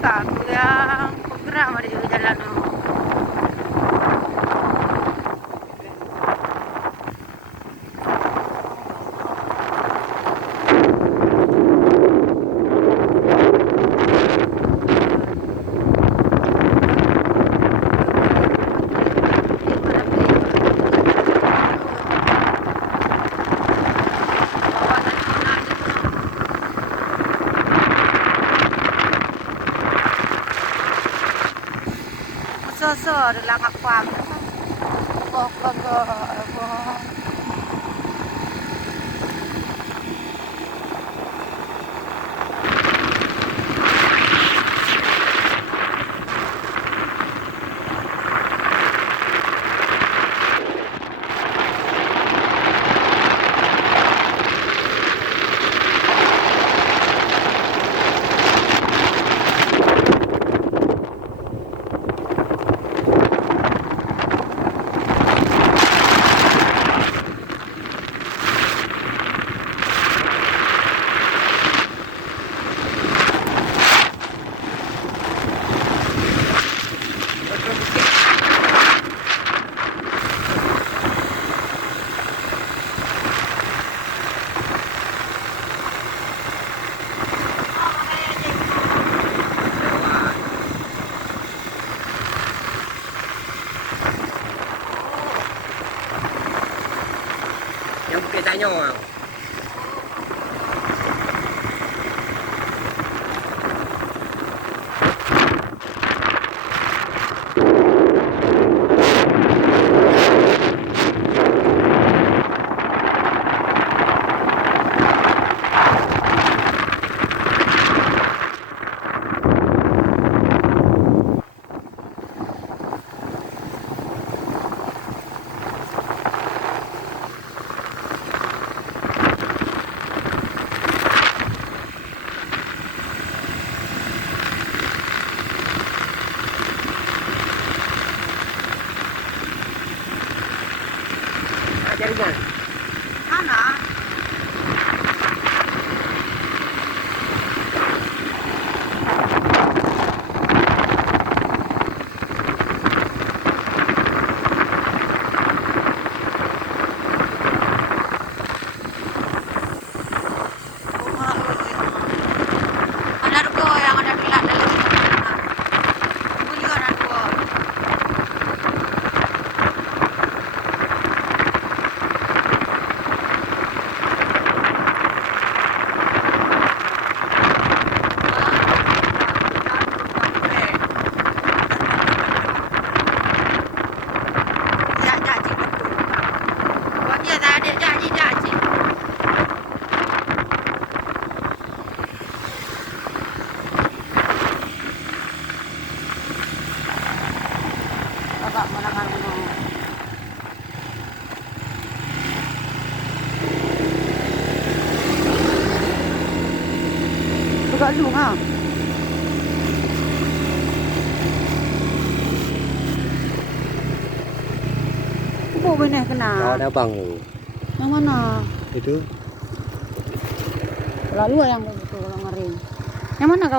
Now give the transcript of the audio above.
suka aku yang bergerak pada jalan tu. So ada langak pang. Yang bukit tanya. Jaringan. Mana? Agak menahan dulu. Agak lu ha. Kau benar kena. Kau ada bang tu. Yang mana? Itu. Lalu yang itu kalau ngering. Yang mana kawan?